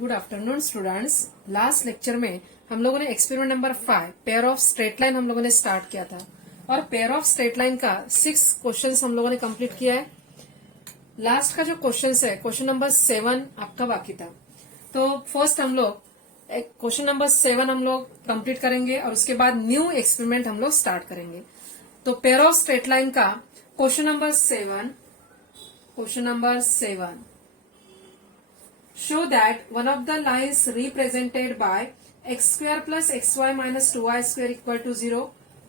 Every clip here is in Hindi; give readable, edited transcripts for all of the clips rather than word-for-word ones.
Good afternoon students. Last lecture में हम लोगों ने experiment number 5 pair of straight line हम लोगों ने स्टार्ट किया था और पेयर ऑफ स्ट्रेट लाइन का 6 क्वेश्चंस हम लोगों ने कंप्लीट किया है। लास्ट का जो क्वेश्चंस है क्वेश्चन नंबर 7 आपका बाकी था। तो फर्स्ट हम लोग क्वेश्चन नंबर 7 हम लोग कंप्लीट करेंगे और उसके बाद न्यू एक्सपेरिमेंट हम लोग स्टार्ट करेंगे। तो पेयर ऑफ स्ट्रेट लाइन का question number 7 show that one of the lines represented by x square plus xy minus 2y square equal to 0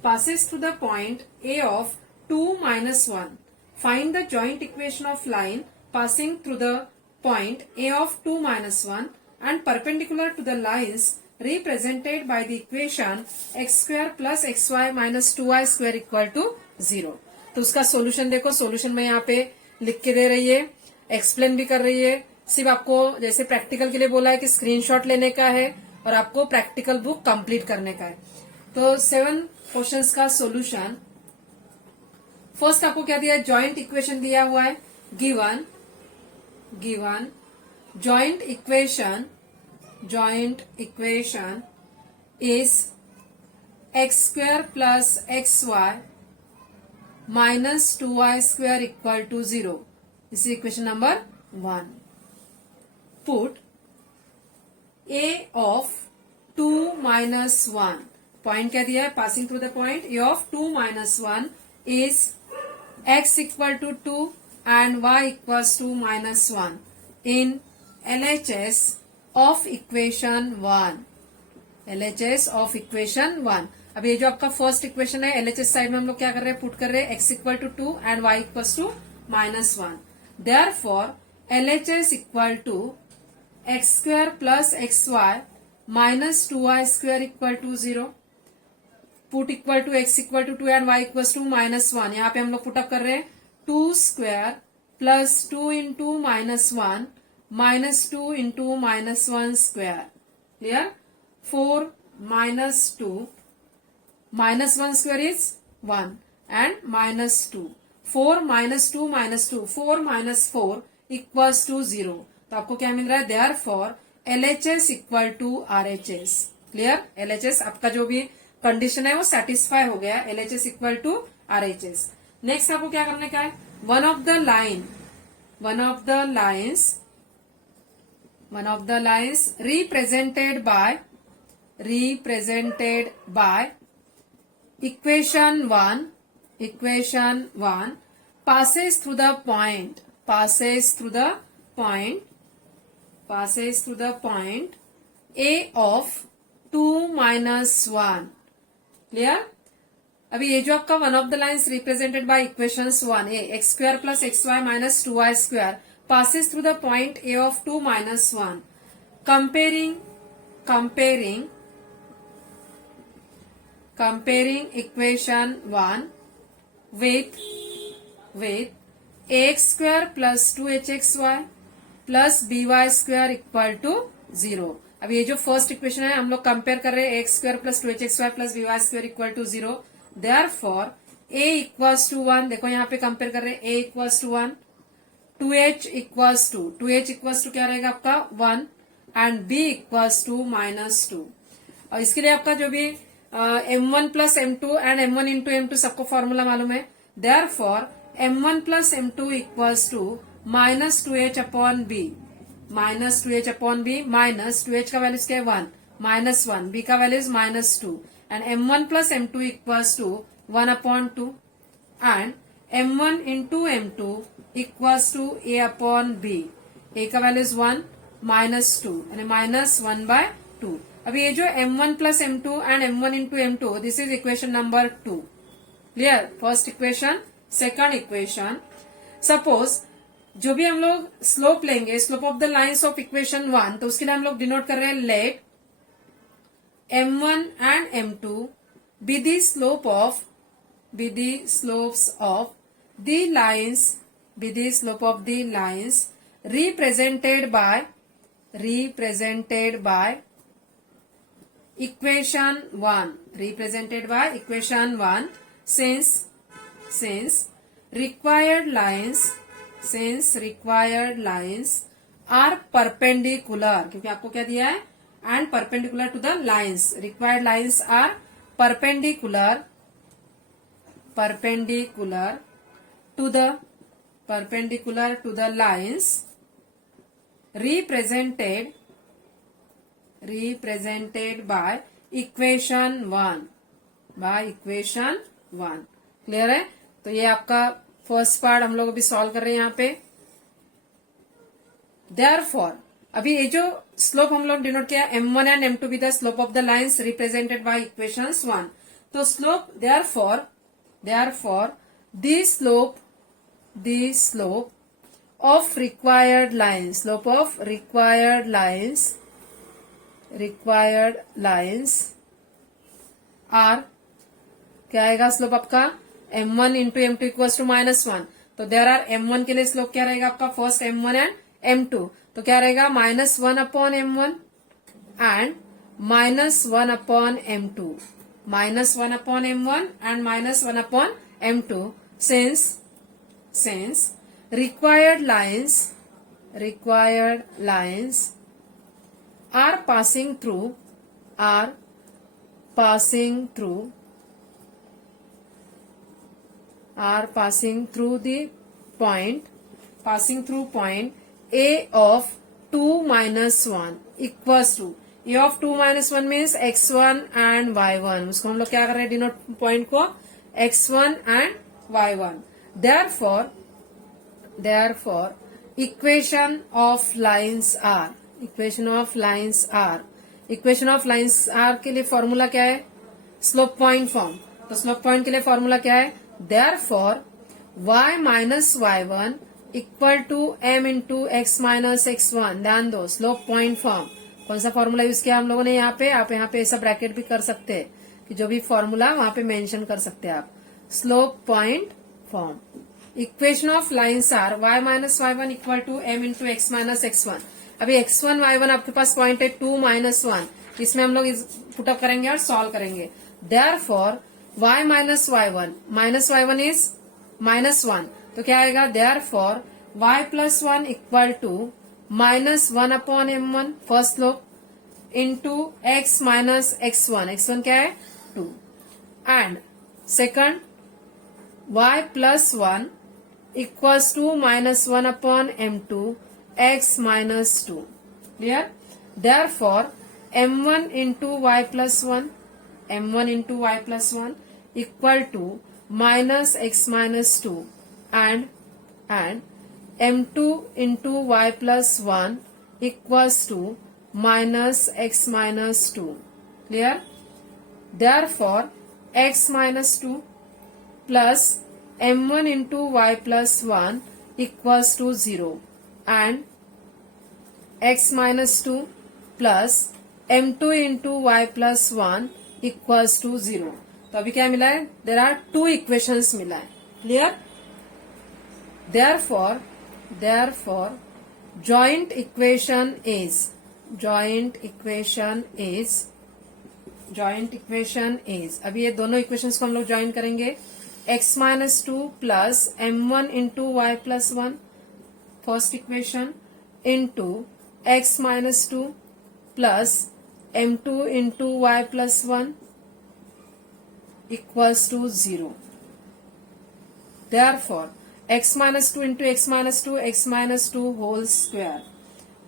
passes through the point A of 2 minus 1. Find the joint equation of line passing through the point A of 2 minus 1 and perpendicular to the lines represented by the equation x square plus xy minus 2y square equal to 0. तो उसका सॉल्यूशन देखो, सॉल्यूशन में यहाँ पे लिख के दे रही है, एक्सप्लेन भी कर रही है। सिर्फ आपको जैसे प्रैक्टिकल के लिए बोला है कि स्क्रीनशॉट लेने का है और आपको प्रैक्टिकल बुक कंप्लीट करने का है। तो 7 क्वेश्चंस का सॉल्यूशन। फर्स्ट आपको क्या दिया है, जॉइंट इक्वेशन दिया हुआ है। Given joint equation is X square plus x Y minus 2y square equal to 0। This is equation number 1। Put A of 2 minus 1. Point क्या दिया है, passing through the point A of 2 minus 1 is x equal to 2 and y equals to minus 1 in LHS of equation 1. LHS of equation 1. अब ये जो आपका फर्स्ट इक्वेशन है LHS साइड में हम लोग क्या कर रहे हैं, पुट कर रहे हैं x equal to 2 and y equals to minus 1. Therefore LHS equal to x square plus xy minus 2y square equal to 0. Put equal to x equal to 2 and y equal to minus 1। यहाँ पे हम लोग पुटअप कर रहे हैं 2 square plus 2 into minus 1 minus 2 into minus 1 square. Clear. 4 minus 2 minus 1 square is 1 and minus 2। 4 minus 2 minus 2 4 minus 4 equals to 0। तो आपको क्या मिल रहा है, therefore LHS equal to RHS। Clear. LHS आपका जो भी कंडीशन है वो सेटिस्फाई हो गया, LHS equal to RHS। Next आपको क्या करने का है, one of the lines represented by equation 1 passes through the point A of 2 minus 1। Clear. अभी ये जो आपका one of the lines represented by equations 1 A X square plus x Y minus 2y square passes through the point A of 2 minus 1। comparing equation 1 with ax square plus 2hxy plus by square equal to 0। अब ये जो फर्स्ट इक्वेशन है हम लोग कंपेयर कर रहे हैं X square plus 2hxy plus by square equal to 0। Therefore a equals to 1। देखो यहाँ पे कंपेयर कर रहे हैं a equals to 1, 2h equals to क्या रहेगा आपका 1 and b equals to minus 2। और इसके लिए आपका जो भी m1 plus m2 and m1 into m2 सबको फॉर्मूला मालूम है। Therefore m1 plus m2 equals to minus 2h upon b। Minus 2h का वैल्यूज क्या है 1 माइनस 1, b का values minus 2 and m1 plus m2 equals to 1 upon 2 and m1 into m2 equals to a upon b। a का वैल्यूज 1 माइनस 2 यानी माइनस 1 बाय 2। अभी ये जो m1 plus m2 and m1 into m2 this is equation number 2। Clear. First equation. Second equation, suppose जो भी हम लोग स्लोप लेंगे, slope of the lines of equation 1, तो उसके लिए हम लोग डिनोट कर रहे हैं let m1 and m2 be the slopes of the lines represented by equation 1 since required lines are perpendicular, क्योंकि आपको क्या दिया है, and perpendicular to the lines, required lines are perpendicular to the lines represented by equation 1. Clear है? तो ये आपका फर्स्ट पार्ट हम लोग अभी सॉल्व कर रहे हैं यहाँ पे. Therefore, अभी ये जो स्लोप हम लोग डिनोट किया m1 and m2 be the slope of the lines represented by equations 1. तो slope therefore the slope of required lines are, क्या आएगा स्लोप आपका, m1 into m2 equals to -1. तो देयर आर m1 के लिए स्लोप क्या रहेगा आपका, फर्स्ट m1 एंड m2. तो क्या रहेगा, -1 upon m1 and -1 upon m2, -1 upon m1 and -1 upon m2. since required lines are passing through the point A of 2 minus 1 equals to, A of 2 minus 1 means x1 and y1. उसको हम लोग क्या कर रहे हैं, डिनोट पॉइंट को x1 and y1. Therefore, equation of lines are के लिए फॉर्मूला क्या है, स्लोप पॉइंट फॉर्म. तो स्लोप पॉइंट के लिए फॉर्मूला क्या है, therefore y minus y1 equal to m into x minus x1. ध्यान दो, स्लोप पॉइंट फॉर्म. कौन सा फॉर्मूला यूज किया हम लोगों ने यहाँ पे, आप यहाँ पे ऐसा ब्रैकेट भी कर सकते हैं कि जो भी फॉर्मूला वहां पे मेंशन कर सकते हैं आप. Slope point form. Equation of lines are y minus y1 equal to m into x minus x1. अभी x1 y1 आपके पास पॉइंट है 2 माइनस 1, इसमें हम लोग पुटअप करेंगे और सॉल्व करेंगे. Therefore y minus y1 is -1. तो क्या आएगा, therefore y plus 1 equal to -1 upon m1 first slope into x minus x1 क्या है 2, and second y plus 1 equals to -1 upon m2 x minus 2. Clear? Therefore m1 into y plus 1 equal to -x minus 2 and m2 into y plus 1 equals to -x minus 2. Clear? Therefore x minus 2 plus m1 into y plus 1 equals to 0 and x minus 2 plus m2 into y plus 1 equals to 0. तो अभी क्या मिला है, देर आर 2 इक्वेशंस मिला है. Clear? Therefore, joint equation is अभी ये दोनों इक्वेशंस को हम लोग ज्वाइन करेंगे. x minus 2 plus m1 into y plus 1 first equation into x minus 2 plus m2 into y plus 1 equals to 0. Therefore, x minus 2 into x minus 2 whole square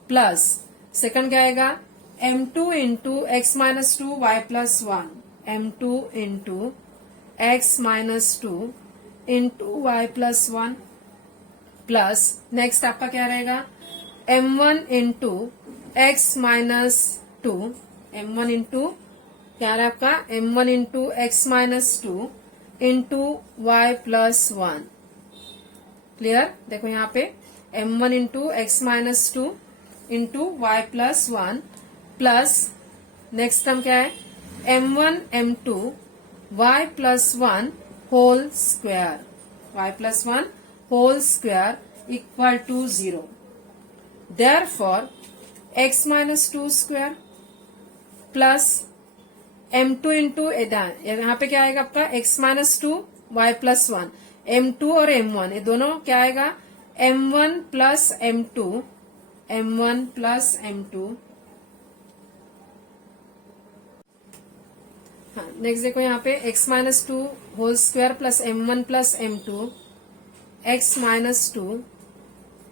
plus second क्या आएगा, m2 into x minus 2 y plus 1, m2 into x minus 2 into y plus 1 plus next आपका क्या रहेगा, m1 into x minus 2, m1 into क्या रहा आपका, m1 into x minus 2 into y plus 1. Clear? देखो यहाँ पे m1 into x minus 2 into y plus 1 plus next term क्या है, m1 m2 y plus 1 whole square equal to 0. Therefore x minus 2 square plus m2 into यहाँ पे क्या आएगा आपका, x minus 2 y plus 1, m2 और m1 ये दोनों क्या आएगा, m1 plus m2 m1 plus m2। हाँ, नेक्स्ट देखो यहाँ पे x minus two whole square plus m1 plus m2 x minus two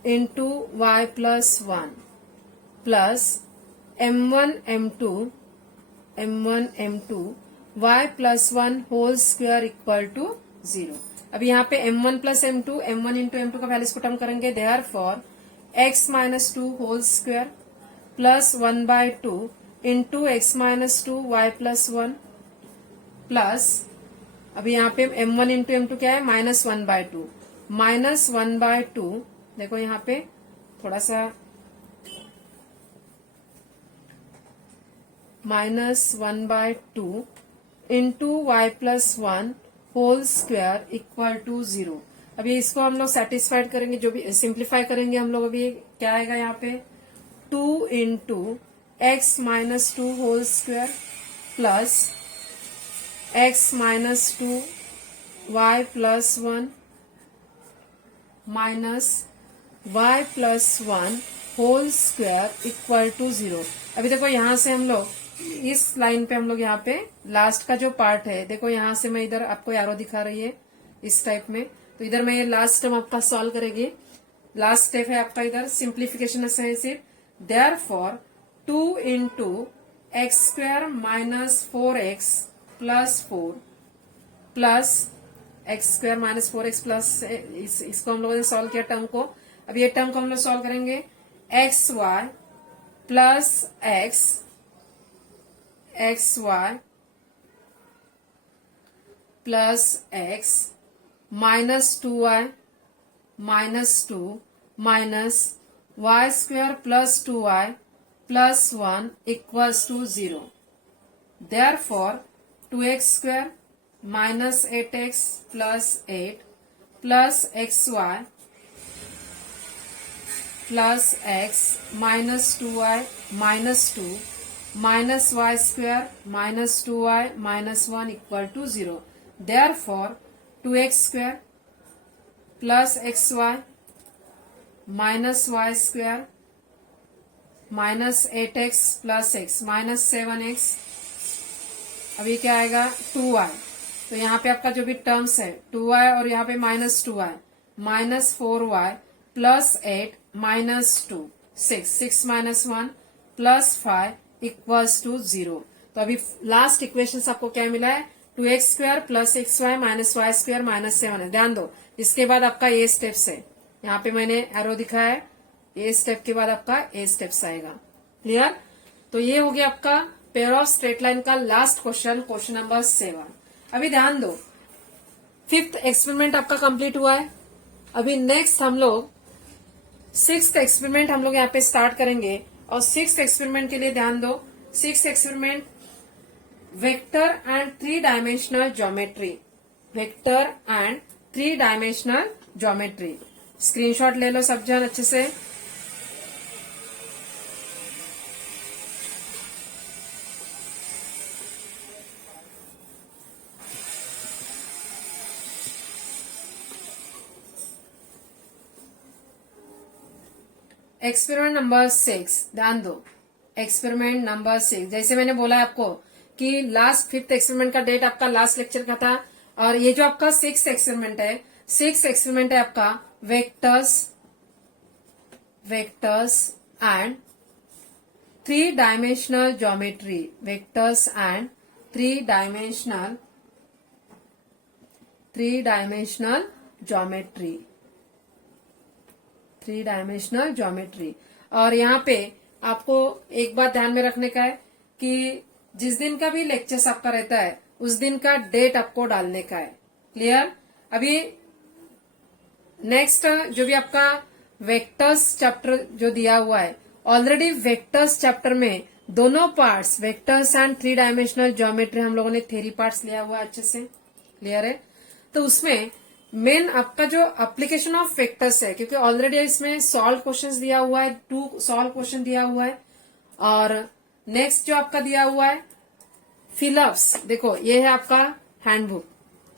into y plus one plus m1 m2 y plus one whole square equal to 0। अभी यहाँ पे m1 plus m2 m1 into m2 का वैल्यूज पुट हम करेंगे। Therefore x minus two whole square plus 1/2 into x minus two y plus one plus अभी यहाँ पे m1 इंटू m2 क्या है -1/2 -1/2। देखो यहाँ पे थोड़ा सा -1/2 into y plus one whole square equal to 0। अभी इसको हम लोग सेटिस्फाइड करेंगे, जो भी सिंप्लीफाई करेंगे हम लोग। अभी क्या आएगा यहाँ पे 2 into x minus two whole square plus x minus two y plus one minus y plus one whole square equal to 0। अभी देखो यहाँ से हम लोग इस लाइन पे हम लोग यहाँ पे लास्ट का जो पार्ट है, देखो यहाँ से मैं इधर आपको एरो दिखा रही है इस टाइप में, तो इधर मैं ये लास्ट टर्म आपका सॉल्व करेंगे। लास्ट स्टेप है आपका इधर सिंप्लीफिकेशन है सिर्फ। Therefore 2 into x square minus 4x plus 4 plus x square minus 4x plus इसको हम लोगों ने सॉल्व किया टर्म को। अब ये टर्म को हम लोग सॉल्व करेंगे। X y plus x y plus x minus 2y minus 2 minus y square plus 2y प्लस 1 equals to 0। Therefore 2x square minus 8x plus 8 plus x y plus x minus 2y minus 2 minus y square minus 2y minus 1 equal to 0। Therefore 2x square plus x Y minus y square minus 8x plus x minus 7x। अभी क्या आएगा 2y, तो यहाँ पे आपका जो भी टर्म्स है 2y और यहाँ पे minus 2y minus 4y plus 8 minus 2 6 minus 1 plus 5 equals to 0। तो अभी लास्ट इक्वेशन आपको क्या मिला है 2x square plus x Y minus y square minus 7 है। ध्यान दो, इसके बाद आपका ये स्टेप्स है, यहाँ पे मैंने एरो दिखाया है, ये स्टेप के बाद आपका ए स्टेप्स आएगा। क्लियर? तो ये हो गया आपका पेयर ऑफ स्ट्रेट लाइन का लास्ट क्वेश्चन, क्वेश्चन नंबर 7। अभी ध्यान दो, 5th एक्सपेरिमेंट आपका कंप्लीट हुआ है। अभी नेक्स्ट हम लोग 6th एक्सपेरिमेंट हम लोग यहाँ पे स्टार्ट करेंगे। और 6th एक्सपेरिमेंट के लिए ध्यान दो, 6th experiment vector and 3 dimensional geometry, vector and 3 dimensional geometry. Screenshot ले लो सब जन अच्छे से। एक्सपेरिमेंट नंबर 6 ध्यान दो, एक्सपेरिमेंट नंबर 6 जैसे मैंने बोला आपको कि लास्ट 5th एक्सपेरिमेंट का डेट आपका लास्ट लेक्चर का था। और ये जो आपका 6th एक्सपेरिमेंट है, 6th एक्सपेरिमेंट है आपका vectors and 3 dimensional geometry, vectors and 3 dimensional geometry, 3 dimensional geometry. और यहाँ पे आपको एक बात ध्यान में रखने का है कि जिस दिन का भी लेक्चर्स आपका रहता है उस दिन का डेट आपको डालने का है। क्लियर? अभी नेक्स्ट जो भी आपका वेक्टर्स चैप्टर जो दिया हुआ है, ऑलरेडी वेक्टर्स चैप्टर में दोनों parts vectors and 3 dimensional geometry हम लोगों ने थ्योरी पार्ट्स लिया हुआ है अच्छे से। क्लियर है? तो उसमें मेन आपका जो एप्लीकेशन ऑफ वेक्टर्स है, क्योंकि ऑलरेडी इसमें सॉल्व क्वेश्चंस दिया हुआ है, 2 सॉल्व क्वेश्चन दिया हुआ है। और नेक्स्ट जो आपका दिया हुआ है फिलअप्स, देखो ये है आपका हैंडबुक।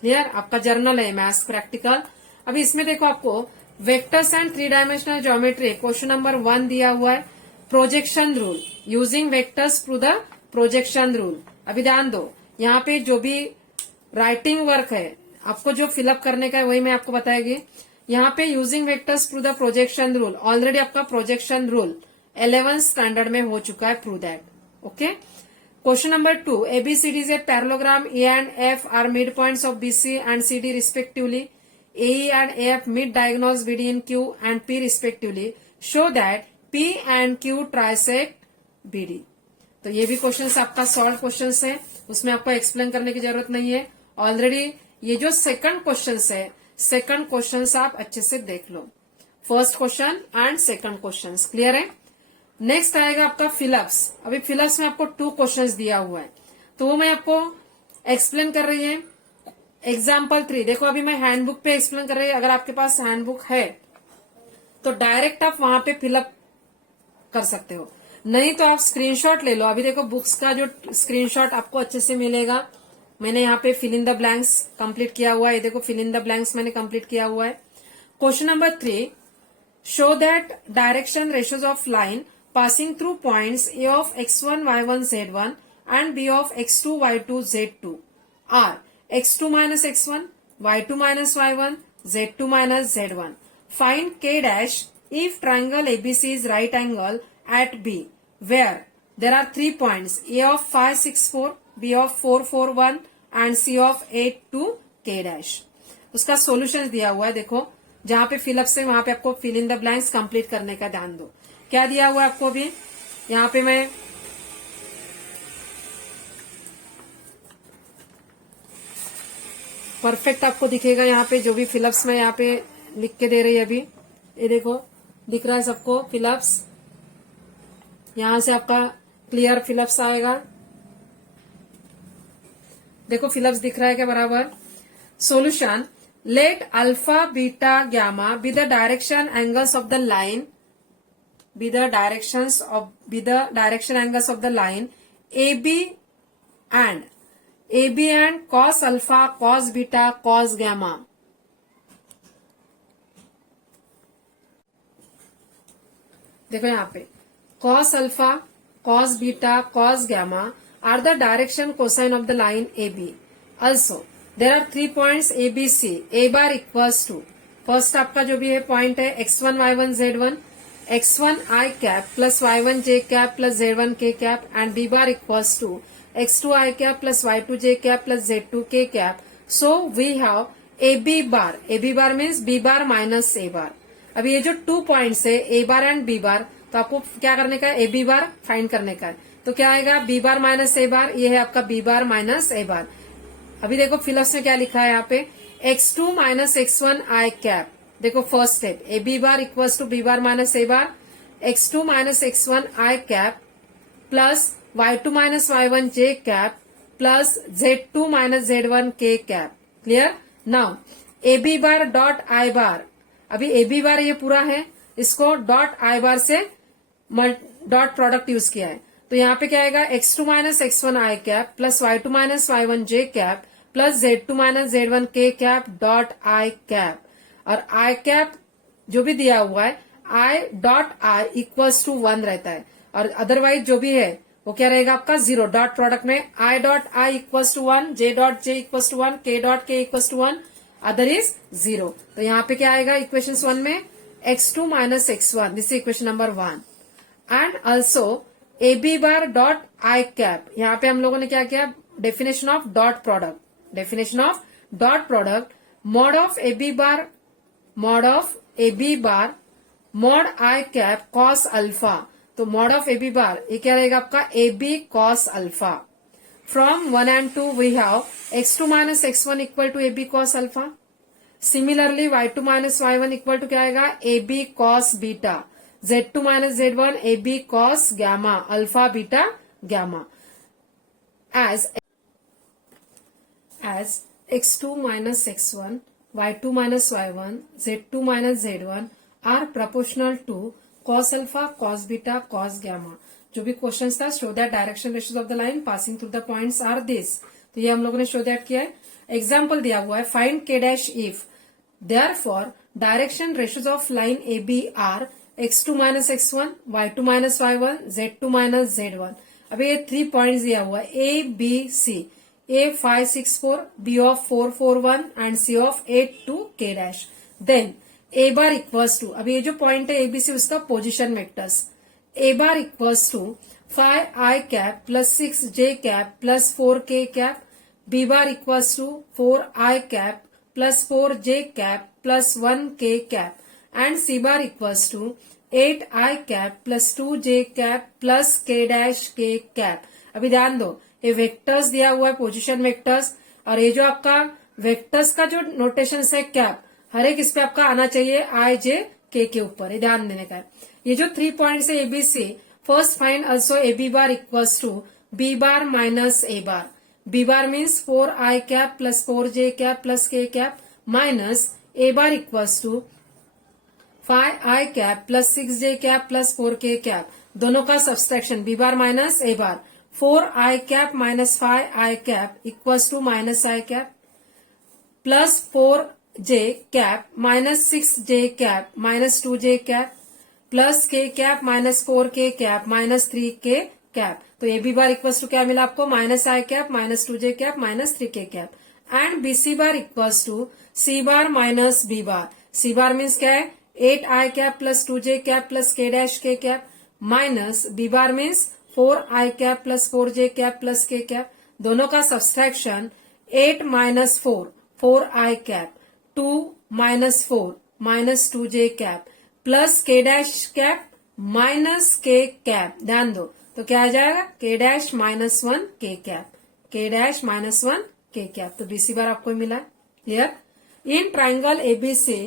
क्लियर? आपका जर्नल है मैथ्स प्रैक्टिकल। अभी इसमें देखो आपको vectors and 3 dimensional geometry question number 1 दिया हुआ है। Projection rule using vectors to the projection rule. अभी ध्यान दो, यहाँ पे जो भी राइटिंग वर्क है आपको जो फिलअप करने का है वही मैं आपको बताएगी। यहाँ पे using vectors to the projection rule, already आपका प्रोजेक्शन रूल 11th स्टैंडर्ड में हो चुका है, prove that. Okay. Question number 2, ABCD is a parallelogram. A and F are midpoints of BC and CD respectively. AE and AF mid diagonals BD in Q and P respectively. Show that P and Q trisect BD. तो ये भी क्वेश्चन आपका सॉल्व क्वेश्चन है, उसमें आपको एक्सप्लेन करने की जरूरत नहीं है। ऑलरेडी ये जो सेकंड क्वेश्चन है, सेकंड क्वेश्चन आप अच्छे से देख लो, first question and second question clear है। नेक्स्ट आएगा आपका फिलअप्स। अभी फिलअप्स में आपको 2 क्वेश्चंस दिया हुआ है, तो वो मैं आपको एक्सप्लेन कर रही है। एग्जाम्पल 3 देखो, अभी मैं हैंडबुक पे एक्सप्लेन कर रही है। अगर आपके पास हैंडबुक है तो डायरेक्ट आप वहां पे फिलअप कर सकते हो, नहीं तो आप स्क्रीनशॉट ले लो। अभी देखो बुक्स का जो स्क्रीनशॉट आपको अच्छे से मिलेगा, मैंने यहाँ पे fill in the blanks complete किया हुआ है। ये देखो फिल इन द ब्लैंक्स मैंने कंप्लीट किया हुआ है। Question number 3, show that direction ratios of line passing through points A of x1, y1, z1 and B of x2, y2, z2 are x2 minus x1, y2 minus y1, z2 minus z1. Find k dash if triangle ABC is right angle at B, where there are 3 points A of 5, 6, 4, B of 4, 4, 1 and C of 8, 2, k dash. उसका सॉल्यूशंस दिया हुआ है, देखो जहां पे फिलअप से वहां पे आपको fill in the blanks complete करने का ध्यान दो। क्या दिया हुआ है आपको भी, यहाँ पे मैं परफेक्ट आपको दिखेगा। यहाँ पे जो भी फिलअप्स मैं यहाँ पे लिख के दे रही है अभी, ये देखो दिख रहा है सबको फिलअप्स। यहां से आपका क्लियर फिलअप्स आएगा। देखो फिलअप्स दिख रहा है क्या बराबर। Solution, let alpha beta gamma be the direction angles of the line, be the direction angles of the line AB and cos alpha, cos beta, cos gamma. देखो यहाँ पे cos alpha, cos beta, cos gamma are the direction cosine of the line AB. Also, there are 3 points ABC. A bar equals to, first आपका जो भी है पॉइंट है x1, y1, z1, x1 I cap plus y1 j cap plus z1 k cap and b bar equals to x2 I cap plus y2 j cap plus z2 k cap. So we have AB bar. AB bar means b bar minus a bar. अभी ये जो 2 पॉइंट्स है a bar and b bar, तो आपको क्या करने का है, ab bar फाइंड करने का है। तो क्या आएगा b bar minus a bar, ये है आपका b bar minus a bar। अभी देखो फिलअप्स में क्या लिखा है यहाँ पे, x2 minus x1 I cap। देखो first step, A B bar equals to B bar minus A bar, x2 minus x1 I cap plus y2 minus y1 J cap plus z2 minus z1 K cap. Clear. Now A B bar dot I bar, अभी ए बी बार ये पूरा है, इसको डॉट आई बार से डॉट प्रोडक्ट यूज किया है, तो यहाँ पे क्या आएगा, x2 minus x1 I cap plus y2 minus y1 J cap plus z2 minus z1 K cap dot I cap. और आई कैप जो भी दिया हुआ है i dot i equals to 1 रहता है, और अदरवाइज जो भी है वो क्या रहेगा आपका 0। डॉट प्रोडक्ट में i dot i equals to 1, j dot j equals to 1, k dot के इक्वल्स टू 1, अदर इज 0। तो यहाँ पे क्या आएगा इक्वेशन 1 में x2 minus x1, this is equation number 1। And also A B bar dot I cap, यहाँ पे हम लोगों ने क्या किया, definition of dot product, definition of dot product, mod of A B bar, mod of A B bar mod I cap cos alpha. तो mod of A B bar ये क्या रहेगा आपका A B cos alpha. From 1 and 2 we have x2 minus x1 equal to A B cos alpha. Similarly y2 minus y1 equal to क्या आएगा, A B cos beta, z2 minus z1 A B cos gamma, alpha beta gamma. As x2 minus x1, y2 minus y1, z2 minus z1 are proportional to cos alpha, cos beta, cos gamma. जो भी क्वेश्चन था, show that direction ratios of the line passing through the points are this, तो ये हम लोगों ने शो दैट किया है। एग्जाम्पल दिया हुआ है, find k dash if, therefore direction ratios of line A B are x2 minus x1, y2 minus y1, z2 minus z1। अभी ये 3 पॉइंट्स दिया हुआ है A B C, A 5 6 4, B of 4 4 1 and C of 8 2 k dash. Then a bar equals to, अभी ये जो पॉइंट है एबीसी उसका position vectors, a bar equals to 5 i cap plus 6 j cap plus 4 k cap, b bar equals to 4 i cap plus 4 j cap plus 1 k cap and c bar equals to 8 i cap plus 2 j cap plus k dash k cap. अभी ध्यान दो, ये वेक्टर्स दिया हुआ है पोजीशन वेक्टर्स, और ये जो आपका वेक्टर्स का जो नोटेशन है कैप, हर एक इस पे आपका आना चाहिए i j k के ऊपर, ये ध्यान देने का है। ये जो 3 पॉइंट्स है ABC, first find also A B bar equals to B bar minus A bar. B bar means 4 i cap plus 4 j cap plus k cap minus A bar equals to 5 i cap plus 6 j cap plus 4 k cap. दोनों का subtraction b bar minus A bar, 4 i cap minus 5 i cap equals to minus i cap plus 4 j cap minus 6 j cap minus 2 j cap plus k cap minus 4 k cap minus 3 k cap. तो A B bar equals to क्या मिला आपको, minus i cap minus 2 j cap minus 3 k cap and B C bar equals to C bar minus B bar. C bar means क्या है, 8 i cap plus 2 j cap plus k dash k cap minus B bar means 4 i cap plus 4 j cap plus k cap. दोनों का subtraction 8 minus 4 4 i cap 2 minus 4 minus 2 j cap plus k dash cap minus k cap. ध्यान दो, तो क्या आ जाएगा, k dash minus 1 k cap, k dash minus 1 k cap. तो बीसी बार आपको मिला। Clear? In triangle ABC,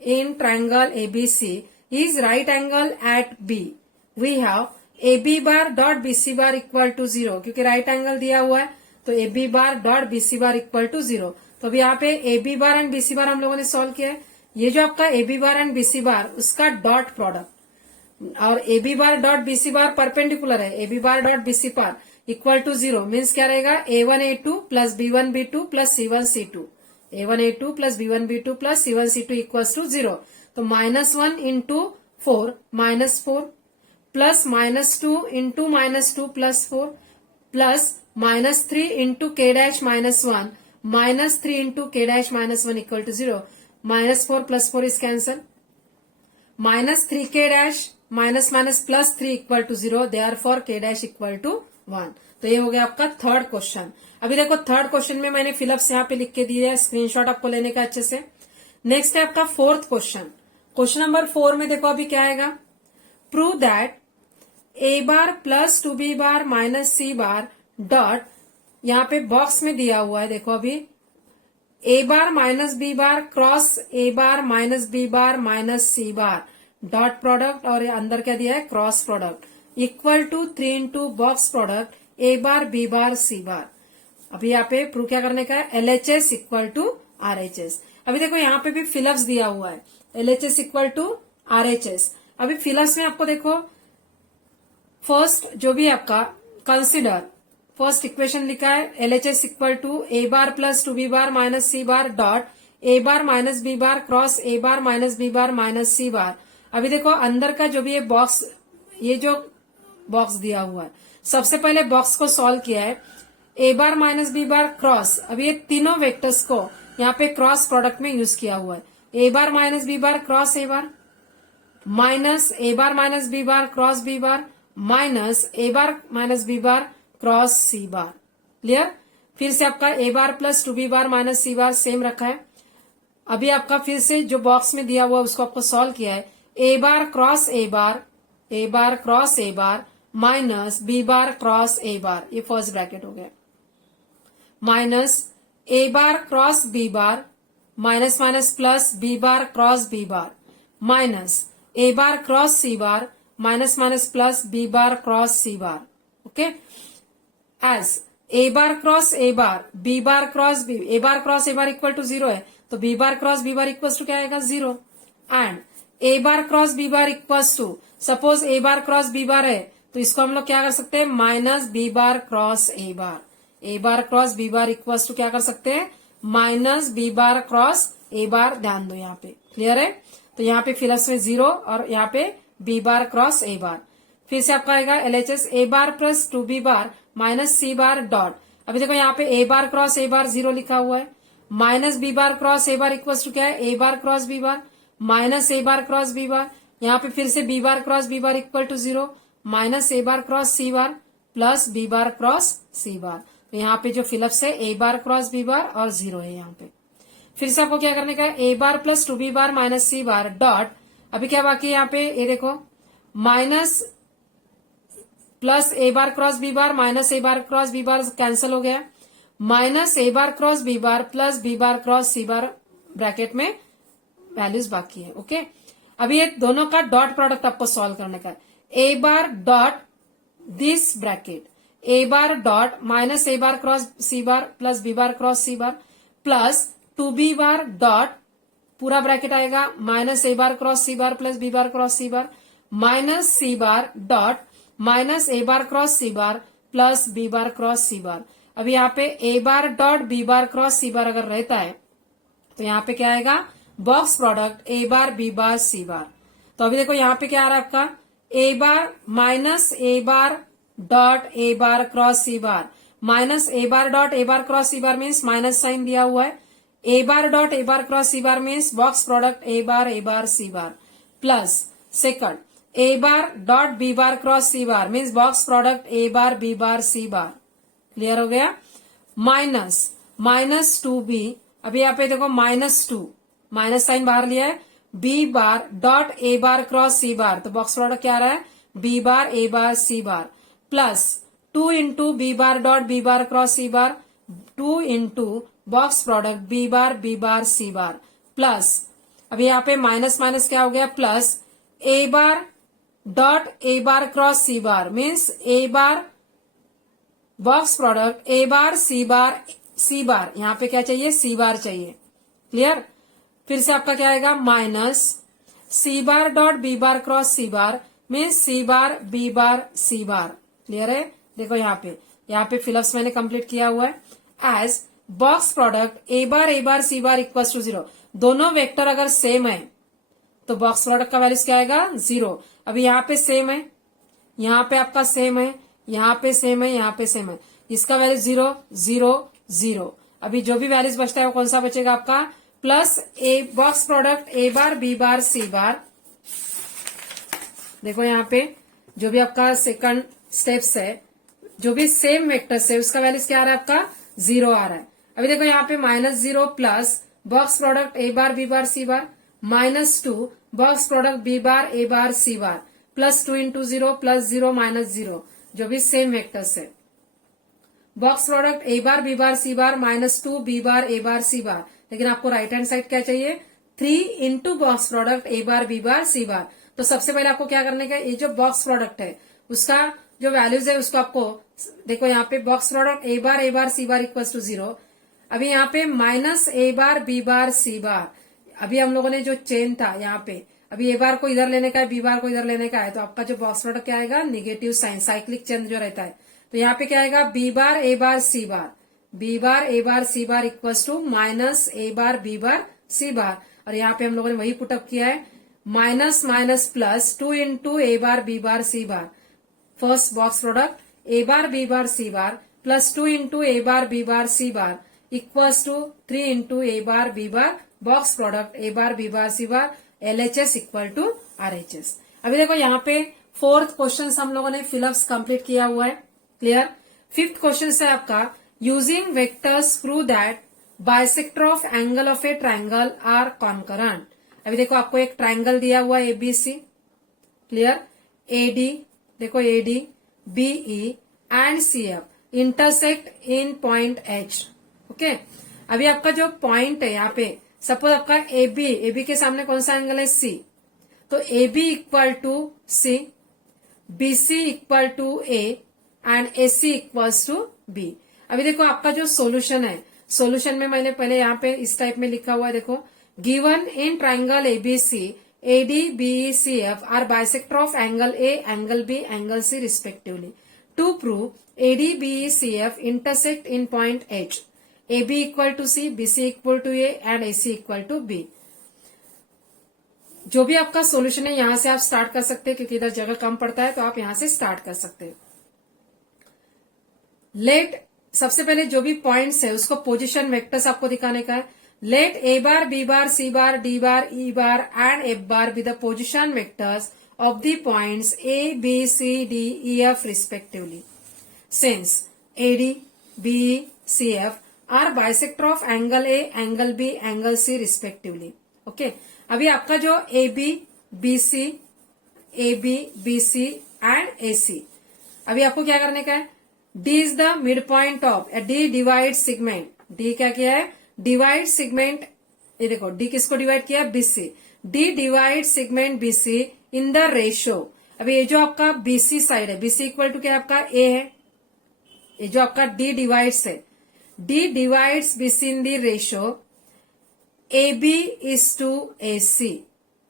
in triangle ABC is right angle at B. We have AB bar dot BC bar equal to 0, क्योंकि right angle दिया हुआ है तो AB bar dot BC bar equal to 0। तो अभी यहाँ पे AB bar and BC bar हम लोगों ने सॉल्व किया है। ये जो आपका AB bar and BC bar उसका डॉट प्रोडक्ट, और AB bar dot BC bar perpendicular है, AB bar dot BC bar equal to 0 means क्या रहेगा, A1 A2 plus B1 B2 plus C1 C2, A1 A2 plus B1 B2 plus C1 C2 equals to 0। तो -1 into 4 -4 plus -2 into -2 plus 4 plus -3 into k dash -1 -3 into k dash -1 equal to 0। -4 plus 4 is cancel, -3k dash minus minus plus 3 equal to 0, therefore k dash equal to 1। तो ये हो गया आपका थर्ड क्वेश्चन। अभी देखो थर्ड क्वेश्चन में मैंने फिलअप्स यहाँ पे लिख के दिए है, स्क्रीनशॉट आपको लेने का अच्छे से। नेक्स्ट है आपका फोर्थ क्वेश्चन। क्वेश्चन नंबर 4 में देखो अभी क्या आएगा, prove that A bar plus 2b bar minus C bar dot, यहाँ पे बॉक्स में दिया हुआ है देखो अभी, A bar minus B bar cross A bar minus B bar minus C bar dot product, और अंदर क्या दिया है, cross product equal to 3 into box product A bar B bar C bar. अभी यहाँ पे प्रूव क्या करने का है, एलएचएस इक्वल टू आरएचएस। अभी देखो यहाँ पे भी फिलअप्स दिया हुआ है, एलएचएस इक्वल टू आरएचएस। अभी फिलअप्स में आपको देखो फर्स्ट जो भी आपका कंसिडर फर्स्ट इक्वेशन लिखा है, LHS equal to A bar plus 2b bar minus C bar dot A bar minus B bar cross A bar minus B bar minus C bar. अभी देखो अंदर का जो भी ये बॉक्स, ये जो बॉक्स दिया हुआ है, सबसे पहले बॉक्स को सॉल्व किया है, A bar minus B bar cross. अब ये तीनों वेक्टर्स को यहाँ पे क्रॉस प्रोडक्ट में यूज किया हुआ है, A bar minus B bar cross A bar minus A bar minus B bar cross B bar minus A bar minus B bar cross C bar. Clear? फिर से आपका A bar plus 2b bar minus C bar same रखा है। अभी आपका फिर से जो बॉक्स में दिया हुआ है उसको आपको सॉल्व किया है, A bar cross A bar cross A bar minus B bar cross A bar, ये फर्स्ट ब्रैकेट हो गया, minus A bar cross B bar minus minus plus B bar cross B bar minus A bar cross C bar minus minus plus B bar cross C bar. Okay, as A bar cross A bar B bar cross B, A bar cross A bar equal to 0 है, तो B bar cross B bar equal to क्या आएगा, 0। And A bar cross B bar equal to, suppose A bar cross B bar है तो इसको हम लोग क्या कर सकते हैं, minus B bar cross A bar. A bar cross B bar equal to क्या कर सकते हैं, minus B bar cross A bar. ध्यान दो यहाँ पे, क्लियर है? तो यहाँ पे फिलअप्स में 0 और यहाँ पे बी बार क्रॉस ए बार। फिर से आपका आएगा एलएचएस ए bar plus 2b bar minus C bar dot. अभी देखो यहाँ पे ए बार क्रॉस ए बार 0 लिखा हुआ है, minus B bar cross A bar equal to क्या है, A bar cross B bar minus A bar cross B bar. यहाँ पे फिर से B bar cross B bar equal to 0 minus A bar cross C bar plus B bar cross C bar. तो यहाँ पे जो फिलअप्स है ए बार क्रॉस बी बार और 0 है यहाँ पे। फिर से आपको क्या करने का है, A bar plus 2b bar minus C bar dot. अभी क्या बाकी है यहाँ पे, ये देखो minus plus A bar cross B bar minus A bar cross B bar cancel हो गया, माइनस ए bar cross B bar plus B bar cross C bar bracket में वैल्यूज बाकी है। ओके, अभी ये दोनों का डॉट प्रोडक्ट आपको सॉल्व करने का है। A bar dot this bracket, A bar dot minus A bar cross C bar plus B bar cross C bar plus 2b bar dot पूरा ब्रैकेट आएगा माइनस ए bar cross C bar plus B bar cross C bar minus C bar dot minus ए bar cross C bar plus B bar cross C bar. अभी यहाँ पे A bar dot B bar cross C बार अगर रहता है तो यहाँ पे क्या आएगा, बॉक्स प्रोडक्ट ए बार बी बार सी बार। तो अभी देखो यहाँ पे क्या आ रहा है आपका, A bar minus A bar dot A bar cross C bar minus A bar dot A bar cross C bar means minus sign दिया हुआ है, A bar dot A bar cross C bar means box product A bar C bar plus second A bar dot B bar cross C bar means box product A bar B bar C bar. Clear हो गया? माइनस माइनस 2b, अभी यहाँ पे देखो -2 माइनस साइन बाहर लिया है, B bar dot A bar cross C bar तो बॉक्स प्रोडक्ट क्या आ रहा है, B bar A bar C bar plus 2 into B bar dot B bar cross C bar 2 into box product B bar C bar plus अभी यहाँ पे माइनस माइनस क्या हो गया plus A bar dot A bar cross C bar means A bar box product A bar सी बार यहाँ पे क्या चाहिए, सी बार चाहिए। क्लियर? फिर से आपका क्या आएगा, minus C bar dot B bar cross C bar means C bar B bar सी बार। क्लियर है? देखो यहाँ पे फिलअप्स मैंने कंप्लीट किया हुआ है। As box product A bar C bar equal to 0, दोनों वेक्टर अगर सेम है तो बॉक्स प्रोडक्ट का वैल्यूज क्या आएगा, 0। अभी यहाँ पे सेम है, यहाँ पे आपका सेम है, यहाँ पे सेम है, यहाँ पे सेम है, इसका वैल्यू 0 0 0। अभी जो भी वैल्यूज बचता है वो कौन सा बचेगा आपका, plus A box product A bar B bar C bar. देखो यहाँ पे जो भी आपका सेकंड स्टेप्स है, जो भी सेम वेक्टर्स है उसका वैल्यूज क्या आ रहा है आपका, 0 आ रहा है। अभी देखो यहाँ पे -0 plus box product A bar B bar C bar -2 box product B bar A bar C bar plus 2 into 0 plus 0 -0, जो भी सेम वेक्टर्स है। Box product A bar B bar C bar -2 B bar A bar C bar, लेकिन आपको राइट हैंड साइड क्या चाहिए, 3 इंटू बॉक्स प्रोडक्ट ए बार बी बार सी बार। तो सबसे पहले आपको क्या करने का, ये जो बॉक्स प्रोडक्ट है उसका जो वैल्यूज है उसको आपको देखो यहाँ पे box product A bar C bar equal to 0। अभी यहाँ पे माइनस ए बार बी बार सी बार, अभी हम लोगों ने जो चेन था यहाँ पे, अभी ए बार को इधर लेने का है, बी बार को इधर लेने का है, तो आपका जो बॉक्स प्रोडक्ट क्या आएगा, निगेटिव साइन, साइक्लिक चेन जो रहता है। तो यहाँ पे क्या आएगा, B bar A bar C bar, B bar A bar C bar equal to minus A bar B bar C bar. और यहाँ पे हम लोगों ने वही पुटअप किया है, minus minus plus 2 into A bar B bar C bar, first box product A bar B bar C bar plus 2 into A bar B bar C bar equals to 3 into A bar B bar box product A bar B bar C bar LHS equal to RHS। अभी देखो यहाँ पे 4th क्वेश्चन हम लोगों ने फिलअप्स कंप्लीट किया हुआ है। क्लियर? 5th क्वेश्चन है आपका, using vectors prove that bisector of angle of a triangle are concurrent. अभी देखो आपको एक ट्राइंगल दिया हुआ है ABC। क्लियर? AD, देखो AD BE and CF intersect in point H। Okay, अभी आपका जो पॉइंट है यहाँ पे, सपोज आपका AB के सामने कौन सा एंगल है, C, तो AB equal to C, BC equal to A and AC equals to B। अभी देखो आपका जो सॉल्यूशन है, सॉल्यूशन में मैंने पहले यहाँ पे इस टाइप में लिखा हुआ है, देखो given in triangle ABC AD BE CF are bisector of angle A angle B angle C respectively. To prove AD BE CF intersect in point H, AB equal to C, BC equal to A and AC equal to B। जो भी आपका सॉल्यूशन है यहां से आप स्टार्ट कर सकते हैं, क्योंकि इधर जगह कम पड़ता है तो आप यहां से स्टार्ट कर सकते हैं। लेट सबसे पहले जो भी पॉइंट्स है उसको पोजीशन वेक्टर्स आपको दिखाने का है। Let a bar, B bar, C bar, d bar, e bar and f bar be the position vectors of the points A, B, C, D, E, F respectively. Since AD, BE, CF are bisector of angle A, angle B, angle C respectively. Okay. अभी आपका जो AB, BC, AB, BC and AC. अभी आपको क्या करने का है? D is the midpoint of D divides segment. D क्या किया है? Divide segment. ये देखो D किसको डिवाइड किया? BC. D divides segment BC in the ratio. अभी ये जो आपका बीसी साइड है, बीसी इक्वल टू क्या आपका ए है, ये जो आपका डी डिवाइड्स है, D divides BC in the ratio A B is to A C,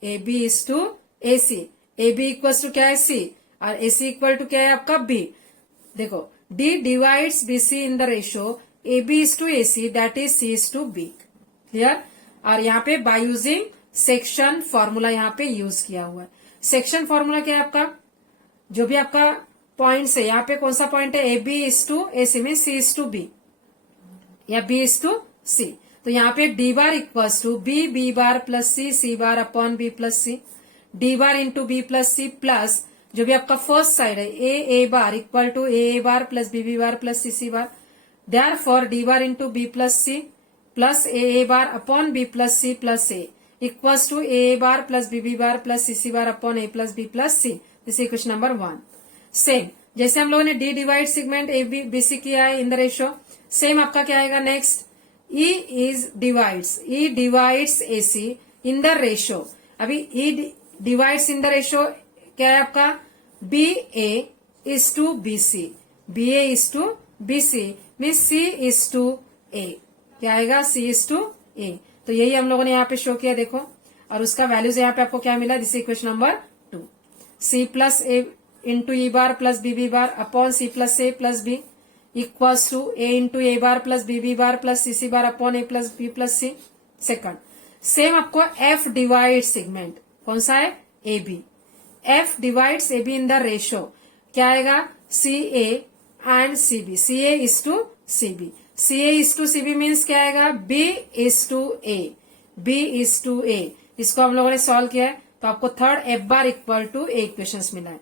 A B is to A C, A B equal to क्या है सी और ए सी इक्वल टू क्या है आपका बी। देखो D divides BC in the ratio A B is to A C that is C is to B. Clear. और यहाँ पे बाय यूजिंग सेक्शन फॉर्मूला यहाँ पे यूज किया हुआ है। सेक्शन फॉर्मूला क्या है आपका, जो भी आपका पॉइंट्स है, यहाँ पे कौन सा पॉइंट है, A B is to A C में सी इज टू बी या बी इज टू सी। तो यहाँ पे D bar equals to B, B bar plus C, C bar upon B plus C, D bar into B plus C plus जो भी आपका फर्स्ट साइड है A bar equal to A bar plus B bar plus C bar. Therefore D bar into B plus C plus A bar upon B plus C plus A equals to A bar plus B bar plus C bar upon A plus B plus C. This equation number 1। Same जैसे हम लोगों ने D divide segment A B B C किया है इन द रेशियो, सेम आपका क्या आएगा next, E divides A C in the ratio. अभी E divides in the ratio क्या है आपका, B A is to B C, B A is to B C mean C is to A, क्या आएगा सी इज टू ए। तो यही हम लोगों ने यहाँ पे शो किया देखो, और उसका वैल्यूज यहाँ पे आपको क्या मिला, this equation number 2, C plus A into E bar plus B bar upon C plus A plus B equals to A into A bar plus B bar plus C bar upon A plus B plus C. Second same आपको एफ डिवाइड सेगमेंट कौन सा है, A B, F divides A B in the ratio क्या आएगा, C A and C B, C A is to C B, C A is to C B means क्या आएगा, B is to A, B is to A. इसको हम लोगों ने सॉल्व किया है तो आपको third F bar equal to A equations मिला है।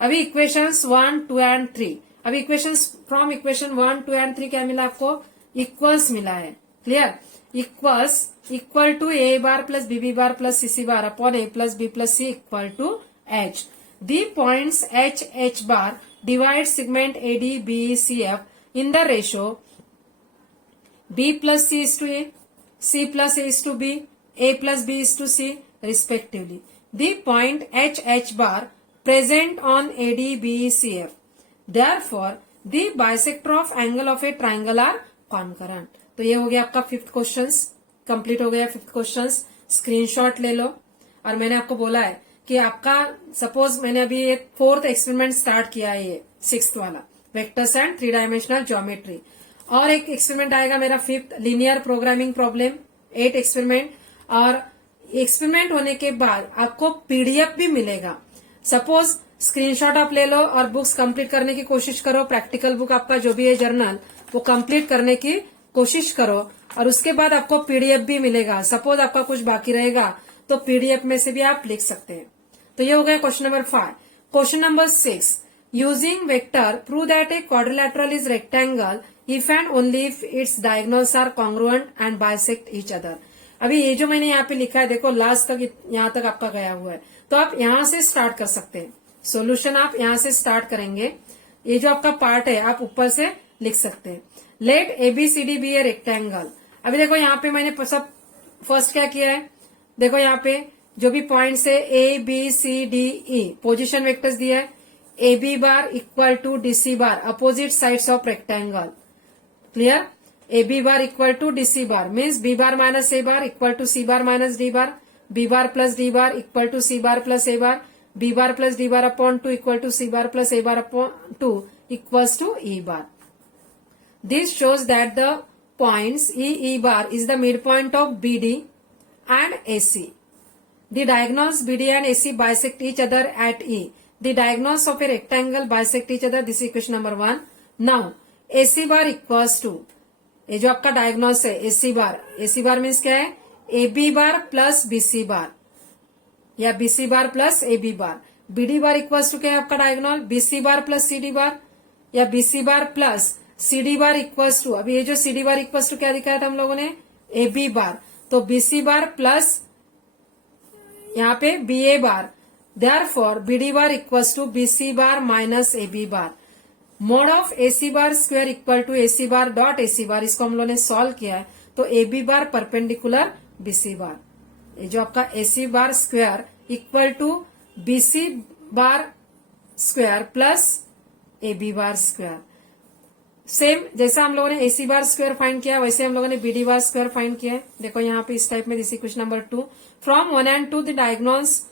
अभी इक्वेशंस 1, 2 एंड 3, अभी इक्वेशंस फ्रॉम इक्वेशन 1, 2 एंड 3 क्या मिला आपको, इक्वल्स मिला है। Clear, equals equal to A bar plus B bar plus C bar upon A plus B plus C equal to H. The points H H bar divide segment A D B C F in the ratio B plus C is to A, C plus A is to B, A plus B is to C respectively. The point H H bar present on AD BECF. Therefore, the bisector of angle of a triangle are concurrent. तो ये हो गया आपका 5th क्वेश्चन, कंप्लीट हो गया 5th क्वेश्चन। स्क्रीनशॉट ले लो। और मैंने आपको बोला है कि आपका सपोज मैंने अभी एक 4th एक्सपेरिमेंट स्टार्ट किया है, ये 6th वाला वेक्टर्स एंड 3 डायमेंशनल ज्योमेट्री, और एक एक्सपेरिमेंट आएगा मेरा 5th linear programming problem 8 experiment. और एक्सपेरिमेंट होने के बाद आपको पीडीएफ भी मिलेगा। सपोज स्क्रीनशॉट आप ले लो और बुक्स कंप्लीट करने की कोशिश करो, प्रैक्टिकल बुक आपका जो भी है जर्नल वो कंप्लीट करने की कोशिश करो, और उसके बाद आपको पीडीएफ भी मिलेगा। सपोज आपका कुछ बाकी रहेगा तो पीडीएफ में से भी आप लिख सकते हैं। तो ये हो गया question number 5। Question number 6, using vector prove that a quadrilateral is rectangle if and only if its diagonals are congruent and bisect each other। अभी ये जो मैंने यहाँ पे लिखा है देखो, लास्ट तक यहाँ तक आपका गया हुआ है, तो आप यहाँ से स्टार्ट कर सकते हैं। सॉल्यूशन आप यहाँ से स्टार्ट करेंगे, ये जो आपका पार्ट है आप ऊपर से लिख सकते हैं। Let ABCD be a rectangle. अभी देखो यहाँ पे मैंने सब फर्स्ट क्या किया है, देखो यहाँ पे जो भी पॉइंट्स है ABCDE पोजिशन वेक्टर्स दिया है, AB bar equal to DC bar opposite sides of rectangle. Clear, A B bar equal to D C bar means B bar minus A bar equal to C bar minus D bar, B bar plus D bar equal to C bar plus A bar, B bar plus D bar upon 2 equal to C bar plus A bar upon 2 equals to E bar. This shows that the points E bar is the midpoint of BD and AC. The diagonals BD and AC bisect each other at E. The diagonals of a rectangle bisect each other. This is equation number 1. Now AC bar equals to, ये जो आपका डायगोनल्स है AC बार मीन्स क्या है, AB bar plus BC bar या BC bar plus AB bar. BD bar equals to क्या है आपका diagonal, BC bar plus CD bar या BC bar plus CD bar equals to, अभी ये जो CD बार इक्वल्स टू क्या दिखाया था हम लोगों ने, AB बार, तो BC बार प्लस यहाँ पे BA bar. Therefore, BD bar equals to BC bar minus AB bar. Mod of AC bar square equal to AC bar dot AC bar. इसको हम लोगों ने सॉल्व किया है, तो AB bar perpendicular BC bar. ये जो आपका AC bar square equal to BC bar square plus AB bar square. Same जैसा हम लोगों ने AC बार स्क्वायर फाइंड किया वैसे हम लोगों ने BD बार स्क्वायर फाइंड किया है. देखो यहाँ पे इस टाइप में, this equation number 2. From 1 and 2 the diagonals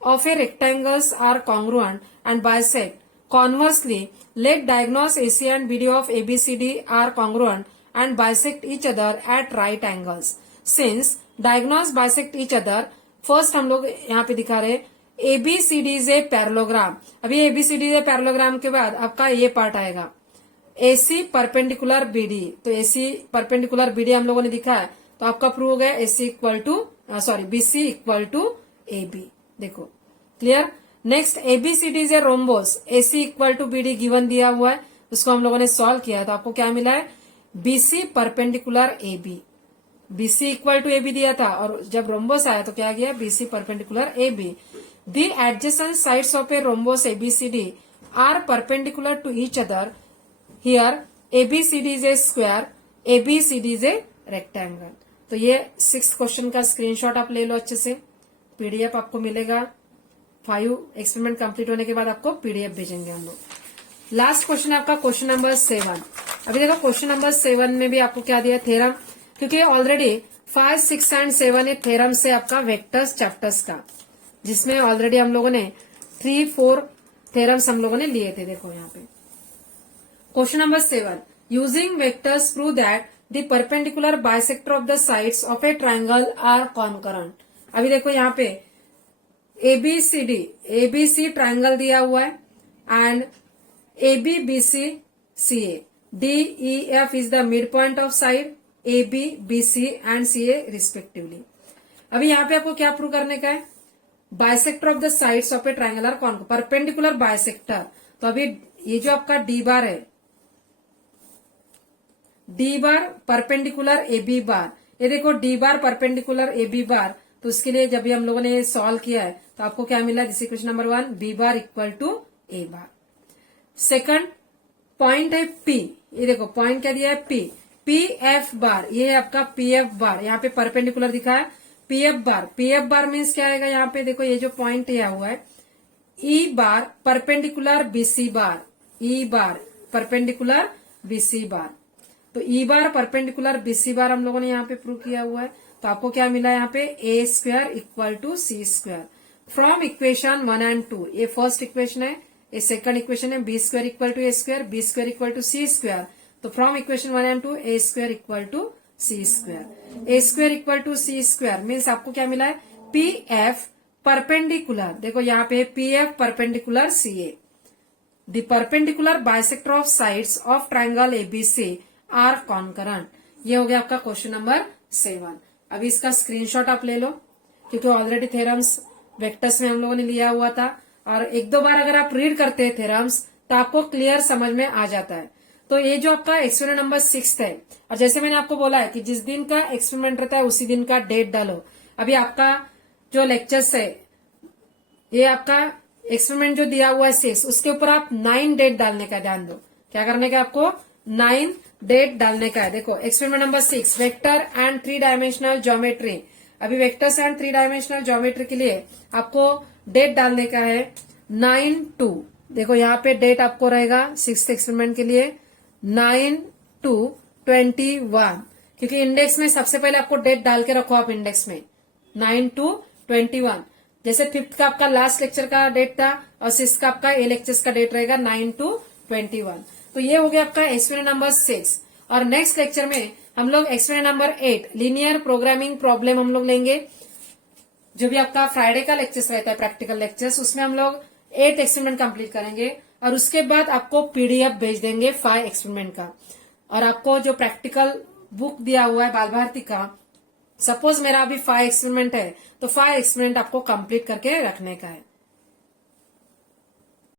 of a rectangles are congruent and bisect. Conversely, let diagonals AC and BD of ABCD are congruent and bisect each other at right angles. Since diagonals bisect each other, first हम लोग यहाँ पे दिखा रहे ABCD is a parallelogram. अभी ABCD is a parallelogram के बाद आपका ये पार्ट आएगा AC परपेंडिकुलर BD. तो AC परपेंडिकुलर BD हम लोगों ने दिखा है, तो आपका प्रूव हो गया AC equal to BC equal to AB. देखो clear. Next ABCD is a rhombus, AC equal to BD given दिया हुआ है, उसको हम लोगों ने सॉल्व किया, तो आपको क्या मिला है, BC perpendicular AB. BC equal to AB दिया था और जब रोम्बोस आया तो क्या गया, BC perpendicular AB. The adjacent sides of a rhombus ABCD are perpendicular to each other. Here ABCD is a square, ABCD is a rectangle. तो ये 6th क्वेश्चन का स्क्रीनशॉट आप ले लो अच्छे से, PDF आपको मिलेगा. 5 एक्सपेरिमेंट कंप्लीट होने के बाद आपको PDF भेजेंगे हम लोग. लास्ट क्वेश्चन है आपका क्वेश्चन नंबर 7. अभी देखो क्वेश्चन नंबर 7 में भी आपको क्या दिया, थ्योरम, क्योंकि ऑलरेडी 5, 6 एंड 7 ये थ्योरम से आपका वेक्टर्स चैप्टर्स का, जिसमें ऑलरेडी हम लोगों ने 3, 4 थ्योरम्स हम लोगों ने लिए थे. देखो यहाँ पे question number 7, using vectors prove that the perpendicular bisector of the sides of a triangle are concurrent. अभी देखो यहाँ पे ABC ट्रायंगल दिया हुआ है and ABBC CA. DEF is the mid point of side AB, BC and CA respectively. अभी यहाँ पे आपको क्या प्रूव करने का है, bisector of the sides of a triangle are concurrent, perpendicular bisector. तो अभी ये जो आपका D बार है, D बार परपेंडिकुलर AB बार, ये देखो D बार परपेंडिकुलर AB बार, तो उसके लिए जब भी हम लोगों ने सॉल्व किया है तो आपको क्या मिला, this equation number 1, B bar equal to A bar. Second point है P, ये देखो पॉइंट क्या दिया है P, PF बार, ये है आपका PF बार, यहाँ पे परपेंडिकुलर दिखा है PF बार मीन्स क्या आएगा, यहाँ पे देखो ये जो पॉइंट दिया हुआ है E बार परपेंडिकुलर BC बार, E बार परपेंडिकुलर BC बार. तो E बार परपेंडिकुलर BC बार हम लोगों ने यहाँ पे प्रूव किया हुआ है, तो आपको क्या मिला यहाँ पे, A square equal to C square. From equation 1 and 2, ये फर्स्ट इक्वेशन है, ये सेकंड इक्वेशन है, B square equal to A square, B square equal to C square. तो from equation 1 and 2 A square equal to C square. A square equal to C square means आपको क्या मिला है, PF परपेंडिकुलर, देखो यहाँ पे PF perpendicular CA. The perpendicular bisector of sides of triangle ABC are concurrent. ये हो गया आपका क्वेश्चन नंबर 7. अभी इसका स्क्रीनशॉट आप ले लो, क्योंकि ऑलरेडी थ्योरम्स वेक्टर्स में हम लोगों ने लिया हुआ था, और 1-2 बार अगर आप रीड करते हैं थ्योरम्स तो आपको क्लियर समझ में आ जाता है. तो ये जो आपका एक्सपेरिमेंट नंबर 6 है, और जैसे मैंने आपको बोला है कि जिस दिन का एक्सपेरिमेंट रहता है उसी दिन का डेट डालो. अभी आपका जो लेक्चर्स है, ये आपका एक्सपेरिमेंट जो दिया हुआ है 6, उसके ऊपर आप 9 डेट डालने का ध्यान दो. क्या करने का, आपको 9 डेट डालने का है. देखो experiment number 6, vector and 3 dimensional geometry. अभी वेक्टर्स एंड 3 डायमेंशनल ज्योमेट्री के लिए आपको डेट डालने का है 9/2. देखो यहाँ पे डेट आपको रहेगा 6th एक्सपेरिमेंट के लिए 9/2/21, क्योंकि इंडेक्स में सबसे पहले आपको डेट डाल के रखो आप इंडेक्स में 9/2/21. जैसे 5th का आपका लास्ट लेक्चर का डेट था और 6th का आपका ए लेक्चर्स का डेट रहेगा 9/2/21. तो ये हो गया आपका एक्सपेरिमेंट नंबर 6. और नेक्स्ट लेक्चर में हम लोग experiment number 8 linear programming problem हम लोग लेंगे. जो भी आपका फ्राइडे का लेक्चर्स रहता है प्रैक्टिकल लेक्चर्स, उसमें हम लोग 8 एक्सपेरिमेंट कंप्लीट करेंगे और उसके बाद आपको पीडीएफ भेज देंगे 5 एक्सपेरिमेंट का। और आपको जो प्रैक्टिकल बुक दिया हुआ है बाल भारती का, सपोज मेरा अभी 5 एक्सपेरिमेंट है तो 5 एक्सपेरिमेंट आपको कंप्लीट करके रखने का है।